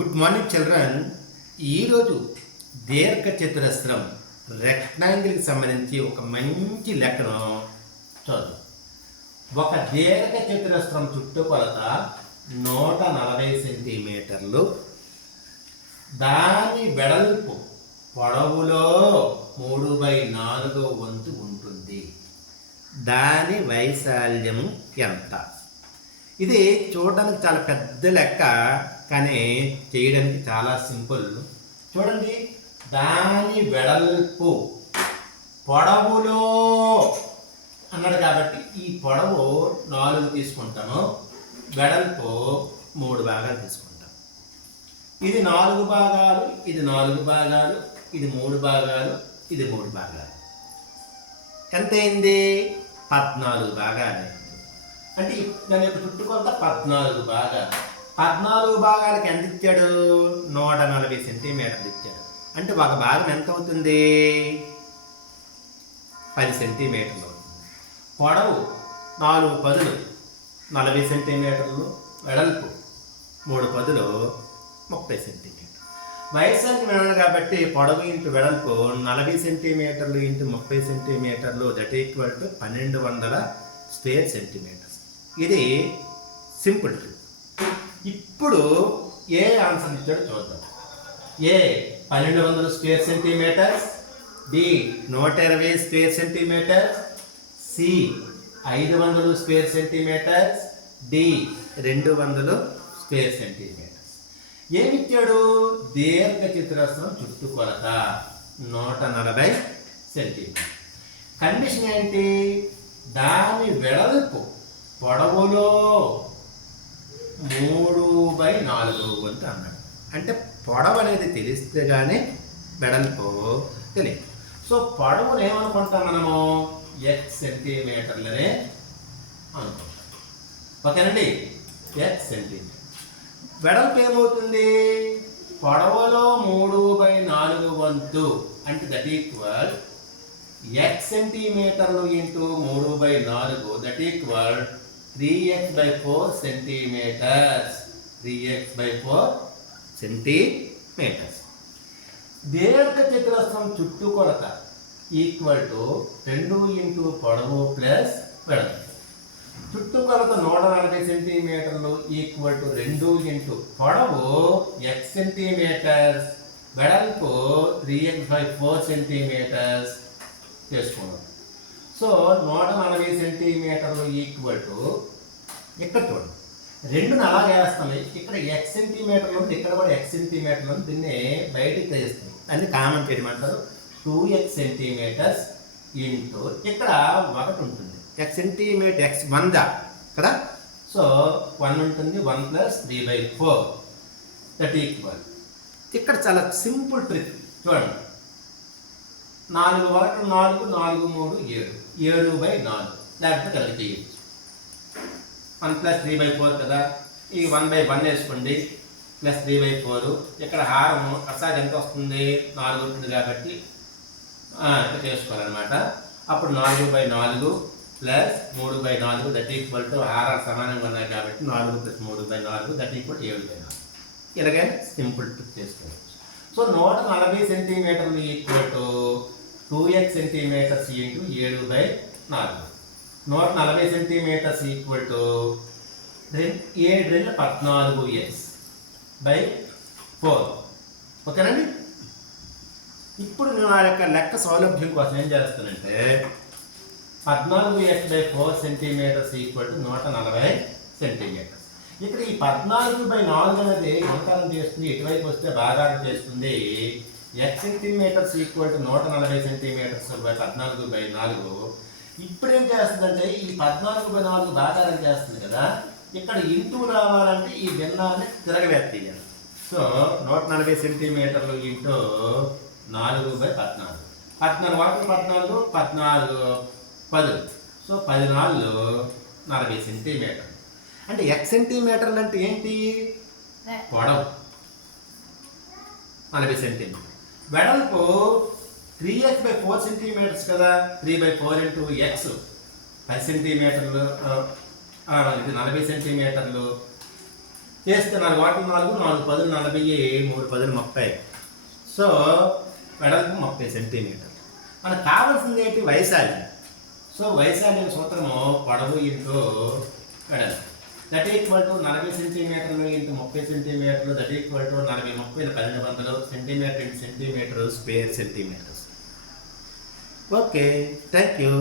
Good morning children. ఈరోజు దీర్ఘచతురస్రం రెక్టాంగిల్కి సంబంధించి ఒక మంచి లెక్కను చూద్దాం. ఒక దీర్ఘచతురస్రం చుట్టుకొలత 140 సెంటీమీటర్లు, దాని వెడల్పు పొడవులో 3/4 వంతు ఉంటుంది. దాని వైశాల్యం ఎంత? ఇది చూడడానికి చాలా పెద్ద లెక్క, కానీ చేయడానికి చాలా సింపుల్. చూడండి, దాని వెడల్పు పొడవులో అన్నాడు కాబట్టి ఈ పొడవు 4 తీసుకుంటాము, వెడల్పు 3 భాగాలు తీసుకుంటాం. ఇది 4 భాగాలు, ఇది 4 భాగాలు, ఇది 3 భాగాలు, ఇది 3 భాగాలు. ఎంత అయింది? 14 భాగాలు. అంటే దాని యొక్క చుట్టుకొలత 14 భాగాలు. 14 భాగాలకి ఎంత ఇచ్చాడు? 140 సెంటీమీటర్లు ఇచ్చాడు. అంటే ఒక భాగం ఎంత అవుతుంది? 10 సెంటీమీటర్లు అవుతుంది. పొడవు 4 పదులు 40 సెంటీమీటర్లు, వెడల్పు 3 పదులు 30 సెంటీమీటర్లు. వైశాల్యం ఏమన్నా కాబట్టి పొడవు ఇంటూ వెడల్పు 40 సెంటీమీటర్లు ఇంటూ 30 సెంటీమీటర్లు, that equal to 1200 square centimetres. ఇది సింపుల్ ట్రిక్. ఇప్పుడు ఏ ఆన్సర్ ఇచ్చాడో చూద్దాం. A 1200 square centimetres, B 120 square centimetres, C 500 square centimetres, D 200 square centimetres. ఏమిచ్చాడు? దీర్ఘచతురస్రం చుట్టుకొలత 140 సెంటీమీటర్. కండిషన్ ఏంటి? దాని వెడల్పు పొడవులో 3/4 వంతు అన్నాడు. అంటే పొడవు అనేది తెలిస్తే కానీ వెడల్పు తెలియదు. సో పొడవును ఏమనుకుంటాం మనము? ఎక్స్ సెంటీమీటర్లనే అనుకుంటాం. ఓకేనండి, ఎక్స్ సెంటీమీటర్. వెడల్పు ఏమవుతుంది? పొడవులో 3/4 వంతు, అంటే దట్ ఈక్వల్ ఎక్స్ సెంటీమీటర్లు into 3/4, that equal 3x/4 centimetres. 3x/4 centimetres. దీర్ఘచతురస్రం చుట్టుకొలత ఈక్వల్ టు 2 ఇంటూ పొడవు ప్లస్ వెడల్పు. చుట్టుకొలత 140 సెంటీమీటర్లు ఈక్వల్ టు 2 ఇంటూ పొడవు x సెంటీమీటర్స్, వెడల్పు 3x/4 సెంటీమీటర్స్ చేసుకున్నాం. సో 140 సెంటీమీటర్లు ఈక్వల్ టు, ఇక్కడ చూడండి 2ని అలాగే వేస్తాం. ఇక్కడ ఎక్స్ సెంటీమీటర్లు ఉంది, ఇక్కడ కూడా ఎక్స్ సెంటీమీటర్లు ఉంది. దీన్ని బయటికి తీస్తాం, అన్ని కామన్ చేయమంటారు. 2x సెంటీమీటర్స్ ఇంటూ ఇక్కడ 1 ఉంటుంది. ఎక్స్ సెంటీమీటర్ ఎక్స్ 1 కదా, సో 1 ఉంటుంది. 1 + 3/4 దట్ ఈక్వల్. ఇక్కడ చాలా సింపుల్ ట్రిక్ చూడండి. 4 1 4 4 3 7 7/4 లేకపోతే కలిపి చేయొచ్చు. 1 + 3/4 కదా, ఈ 1/1 వేసుకోండి, ప్లస్ 3/4. ఇక్కడ హారం అసాగ్ ఎంత వస్తుంది? 4 ఉంటుంది కాబట్టి ఇట్లా చేసుకోవాలన్నమాట. అప్పుడు 4/4 ప్లస్ 3/4 దట్ ఈక్వల్ టు, హారాలు సమానంగా ఉన్నాయి కాబట్టి 4 + 3/4 దట్ ఈక్వల్ 7/4. ఇలాగే సింపుల్ ట్రిక్ చేసుకోవచ్చు. సో 140 సెంటీమీటర్లు equal to 2x centimetres into 7/4. 140 centimetres equal to 7 × 14x/4. ఓకేనండి. ఇప్పుడు నేను ఆ యొక్క లెక్క సౌలభ్యం కోసం ఏం చేస్తానంటే 14x/4 centimetres equal to 140 centimetres. ఇక్కడ ఈ 14/4 అనేది గుణకారం చేస్తుంది, ఇటువైపు వస్తే భాగాలు చేస్తుంది. X centimetres equal to 140 centimetres 14/4. ఇప్పుడు ఏం చేస్తుందంటే ఈ 14/4 భాగాలు చేస్తుంది కదా, ఇక్కడ ఇంటూ రావాలంటే ఈ భిన్నాన్ని తిరగవేత్తేయాలి. సో 140 సెంటీమీటర్లు ఇంటూ 4/14. 14 14 14 10. సో 14 40 సెంటీమీటర్లు. అంటే ఎక్స్ సెంటీమీటర్లు అంటే ఏంటి? పొడవు 40 సెంటీమీటర్, వెడల్పు 3x/4 సెంటీమీటర్స్ కదా, 3/4 ఇంటూ ఎక్స్ 10 సెంటీమీటర్లు, ఇది 40 సెంటీమీటర్లు. చేస్తే 4 వాటి 4 4 10 40 3 10 30. సో వెడల్పు 30 సెంటీమీటర్. మనకు కావాల్సింది ఏంటి? వైశాల్యం. సో వైశాల్యం సూత్రము పొడవు ఇంటూ వెడల్పు. దట్ ఈక్వల్ టు 40 సెంటీమీటర్లు ఇంటూ 30 సెంటీమీటర్లు. That equal to 40 30 1200 centimetre into centimetre square centimetres. Okay, thank you.